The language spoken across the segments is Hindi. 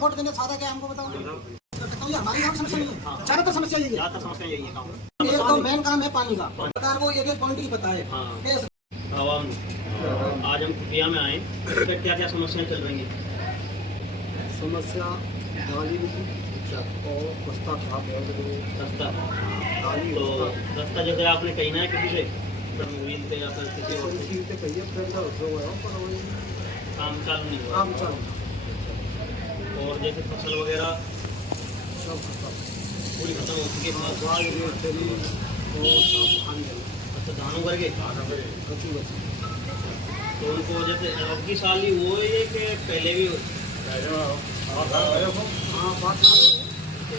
वोट देने फायदा क्या है हमको बताओ। हमारी गाँव समस्या नहीं है, ज्यादातर समस्या यही है। एक तो मेन काम है पानी का, सरकार को एक एक पॉइंट ही पता है। आज हम खुफिया में आए, क्या क्या समस्याएं चल रही हैं? समस्या नाली और रास्ता खराब है। रास्ता नाली तो रास्ता जैसे आपने कही ना किसी से या फिर किसी और से से कहिए काम चालू नहीं हुआ। काम चालू और जैसे फसल वगैरह सब पूरी खत्म हो चुकी है। गाय चली और सब खाने लगे। अच्छा, धान उगर गए कचू बची तो उनको जैसे अब की साल ही हुआ है कि पहले भी हाँ बात तो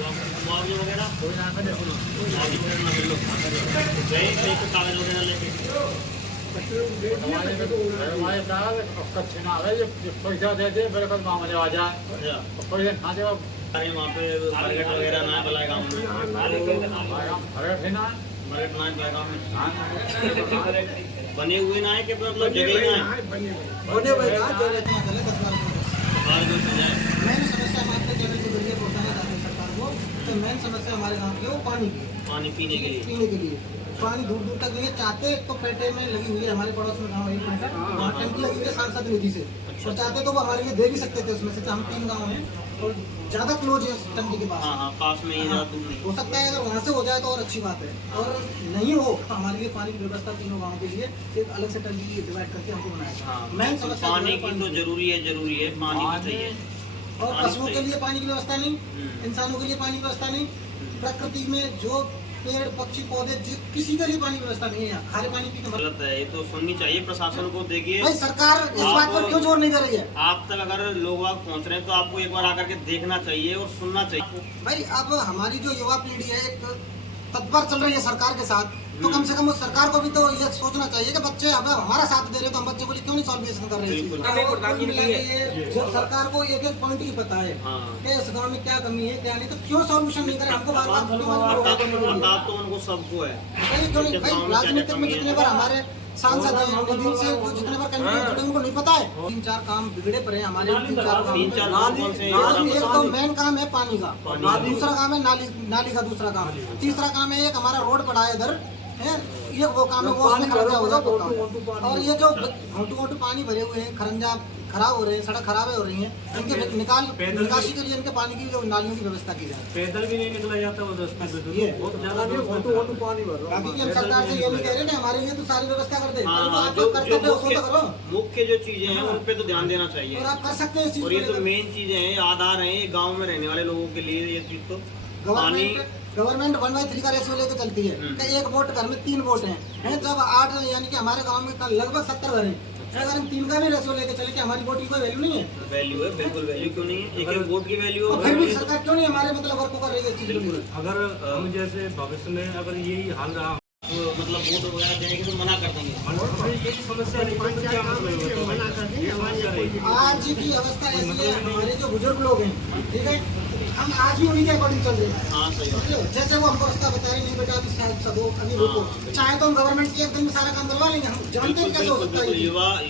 आपको मुआवजे वगैरह मुआवजे वगैरह ना मिल लो गए कहीं पे कागज वगैरह लेके हमारे साहब कच्चे ना है, पैसा दे दे मेरे पास मांगने आ जाए, पैसे ना दे अरे वहाँ पे मार्केट वगैरह ना है गाँव में, मार्केट ना है गाँव में बने हुए ना है कि मतलब जगह ही ना है होने मेन समस्या हम आपको चैनल के जरिए पहुँचाना चाहते हैं सरकार को। तो मेन समस्या हमारे गाँव की है वो पानी की, पानी पीने के लिए। पीने के लिए पानी दूर दूर तक नहीं है। चाहते तो पेटे में लगी हुई है, हमारे पड़ोस में गाँव है, वहाँ टंकी लगी हुई है सांसद निधि से, और चाहते तो वो हमारे लिए दे भी सकते थे उसमें से। हम 3 गाँव हैं और ज्यादा क्लोज है टंकी के पास। हाँ पास में ही ज़्यादा दूर नहीं। हो सकता है अगर वहाँ से हो जाए तो और अच्छी बात है, और नहीं हो तो हमारे लिए पानी की व्यवस्था तीनों गाँव के लिए एक अलग से टंकी डिवाइड करके हमको बनाया। हाँ, मेन समस्या पानी की तो जरूरी है पानी तो चाहिए। और पशुओं के लिए पानी की व्यवस्था नहीं, इंसानों के लिए पानी की व्यवस्था नहीं, प्रकृति में जो पेड़ पक्षी पौधे किसी के लिए पानी की व्यवस्था नहीं है। खारे पानी की गलत है, ये तो सुननी चाहिए प्रशासन को। देखिए भाई सरकार इस बात पर क्यों जोर नहीं दे रही है? आप तक अगर लोग वहाँ पहुँच रहे हैं तो आपको एक बार आकर के देखना चाहिए और सुनना चाहिए। भाई अब हमारी जो युवा पीढ़ी है एक तत्पर चल रही है सरकार के साथ, तो कम से कम उस सरकार को भी तो ये सोचना चाहिए कि बच्चे अब हमारा साथ दे रहे हैं तो हम बच्चे को क्यों नहीं सॉल्यूशन कर रहे हैं। जब सरकार को एक एक पॉइंट ही पता है कि इस गाँव में क्या कमी है क्या नहीं, तो क्यों सॉल्यूशन नहीं करे? हमको पता तो उनको सबको है। भाई राजनीतिक में जितने बार हमारे सांसद हैं निधि से जो जितने बार कैंडिडेट जुड़े उनको नहीं पता है। 3-4 काम बिगड़े पड़े हैं हमारे 3-4 काम। एक तो मेन काम है पानी का, दूसरा काम है नाली का, दूसरा काम, तीसरा काम है एक हमारा रोड पड़ा है इधर है, ये वो काम है वो उसमें खर्चा हो जाए। और ये जो घोटू पानी भरे हुए हैं, खरंजा खराब हो रहे हैं, सड़क खराब हो रही है, इनके निकासी के लिए इनके पानी की जो नालियों की व्यवस्था की जाए। पैदल भी नहीं निकला जाता वो बहुत ज्यादा पानी भर रहा बाकी हम सरकार से ये भी कह रहे हैं हमारे लिए तो सारी व्यवस्था कर दे। मुख्य जो चीजें हैं उन पे तो ध्यान देना चाहिए और आप कर सकते हैं। और ये तो मेन चीजें हैं, आधार हैं गाँव में रहने वाले लोगों के लिए। ये चीज तो पानी गवर्नमेंट 1/3 का रेशियो लेकर चलती है कि एक वोट घर में 3 वोट हैं। जब 8 यानी कि हमारे गांव में लगभग 70 घर हैं, अगर हम 3 का भी रेशियो लेकर चले कि हमारी वोट की कोई वैल्यू नहीं है। वैल्यू है, बिल्कुल वैल्यू क्यों नहीं है, एक वोट की वैल्यू है। फिर भी सरकार क्यों नहीं हमारे मतलब वर्क कर रही है चीज के लिए? अगर हम जैसे भविष्य में अगर यही हाल रहा तो मतलब वोट वगैरह देने की तो मना कर देंगे। समस्या आज की अवस्था ऐसी है, हमारे जो बुजुर्ग लोग हैं, ठीक है, हम आज भी उन्हीं के अकॉर्डिंग चल रहे हैं। हाँ सही बात है। जैसे वो हमको रास्ता बता रहे नहीं बेटा अभी शायद सब अभी रुको, चाहे तो हम गवर्नमेंट की एक दिन में सारा काम करवा लेंगे। हम जानते हैं कैसे हो सकता है।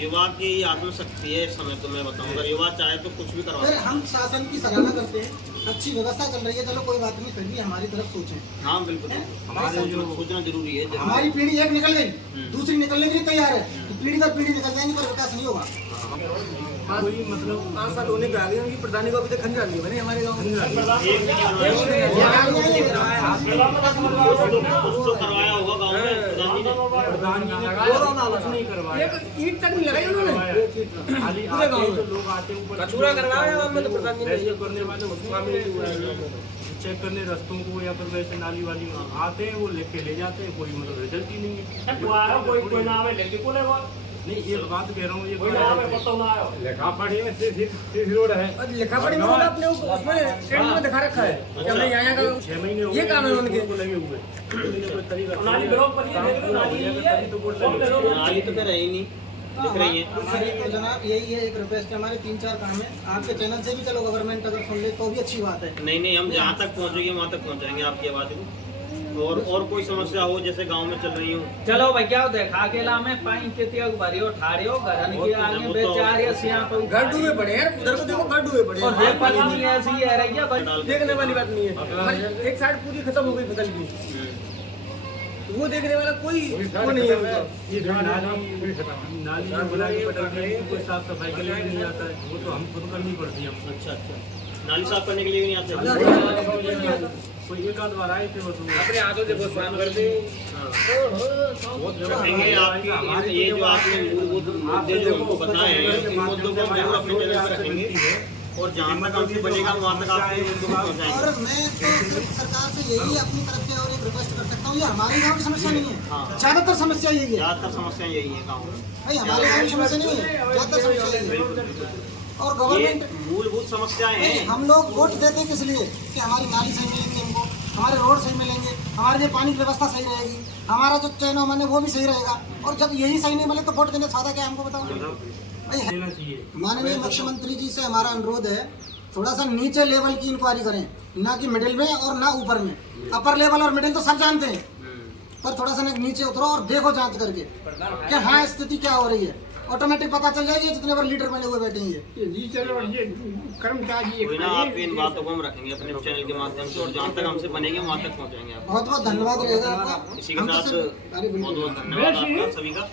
युवा की आत्मशक्ति है इस समय। तो मैं बताऊँ अगर युवा चाहे तो कुछ भी करवा। फिर हम शासन की सराहना करते हैं, अच्छी व्यवस्था चल रही है, चलो कोई बात नहीं, फिर भी हमारी तरफ सोचें। हाँ बिल्कुल, हमारे सोचना जरूरी है। हमारी पीढ़ी एक निकल गई, दूसरी निकलने के लिए तैयार है, तो पीढ़ी दर पीढ़ी निकल जाएंगी पर विकास नहीं होगा। कोई मतलब 5 साल होने के आगे उनकी प्रधानी को अभी तक खंजा नहीं बनी हमारे गाँव में। करवाया होगा गाँव में, नहीं करवाया, ईंट तक नहीं लगाई उन्होंने। खाली लोग आते ऊपर कचूरा करवाया गाँव में तो प्रधानी वैसे करने वाले चेक करने रस्तों को या फिर वैसे नाली वाली आते हैं, वो लेके ले जाते हैं, कोई मतलब रिजल्ट ही नहीं है। नहीं ये बात कह रहा हूँ, ये लिखा पढ़ी रोड है, लिखा पढ़ी में अपने उसमें ट्रेन में दिखा रखा है कि हमने यहाँ का 6 महीने ये काम है उनके लगे हुए। नाली तो कर रही नहीं दिख रही है। हमारी तो जनाब यही है एक रिक्वेस्ट है, हमारे 3-4 काम है, आपके चैनल से भी चलो गवर्नमेंट अगर सुन ले तो भी अच्छी बात है। नहीं हम जहाँ तक पहुँचेंगे वहाँ तक पहुँचाएंगे आपकी आवाज़ को। और कोई समस्या हो जैसे गांव में चल रही हो? चलो भैया देखा अकेला में पानी के त्याग भरियो ठाड़ियो घरन के आगे बेचारे सिया पे घर डूबे पड़े हैं, उधर को देखो घर डूबे पड़े और हैं। ये पानी ऐसी है रही है बस देखने वाली बात नहीं है। हमारी एक साइड पूरी खत्म हो गई फसल की, वो देखने वाला कोई वो नहीं है उनका। ये जो नाली जो बना के पटक दी, कोई साफ सफाई के लिए भी नहीं आता है, वो तो हम खुद करनी पड़ती है हमको। अच्छा नाली साफ करने के लिए भी नहीं आते? कोई एक आध बार आए थे वो तो अपने हाथों से बहुत काम करते हैं। कहेंगे आपकी ये जो आपने मूलभूत मुद्दे जो हमको बताए हैं, इन मुद्दों को हम जरूर अपने चैनल पर रखेंगे और जहाँ तक हमसे बनेगा वहाँ तक आपके मुद्दों को पहुँचाएंगे। और मैं तो सिर्फ सरकार से यही अपनी तरफ से और एक रिक्वेस्ट कर सकता हूँ, ये हमारे गाँव की समस्या नहीं है, ज्यादातर समस्या यही है। ज़्यादातर समस्या यही है गाँव में। भाई हमारे गाँव की समस्या नहीं है, ज्यादातर समस्या यही है। और ये गवर्नमेंट मूलभूत समस्याएं हैं। हम लोग वोट देते हैं किस लिए कि हमारी नाली सही मिलेंगे हमको, हमारे रोड सही मिलेंगे, हमारे लिए पानी की व्यवस्था सही रहेगी, हमारा जो चयन है वो भी सही रहेगा। और जब यही सही नहीं मिले तो वोट देने से फायदा क्या है हमको बताओ भाई। देना चाहिए। माननीय मुख्यमंत्री जी से हमारा अनुरोध है, थोड़ा सा नीचे लेवल की इंक्वायरी करें, ना कि मिडिल में और ना ऊपर में। अपर लेवल और मिडिल तो सब जानते हैं, पर थोड़ा सा नीचे उतरो और देखो जांच करके कि हाँ स्थिति क्या हो रही है। ऑटोमेटिक पता चल जाएगी जितने बार लीडर बने हुए बैठेंगे। कोई ना, आपकी इन बातों को हम रखेंगे अपने चैनल के माध्यम से और जहाँ तक हमसे बनेंगे वहाँ तक पहुँचाएंगे आप। बहुत बहुत धन्यवाद रहेगा आपका। इसी के साथ बहुत बहुत धन्यवाद आपका सभी का।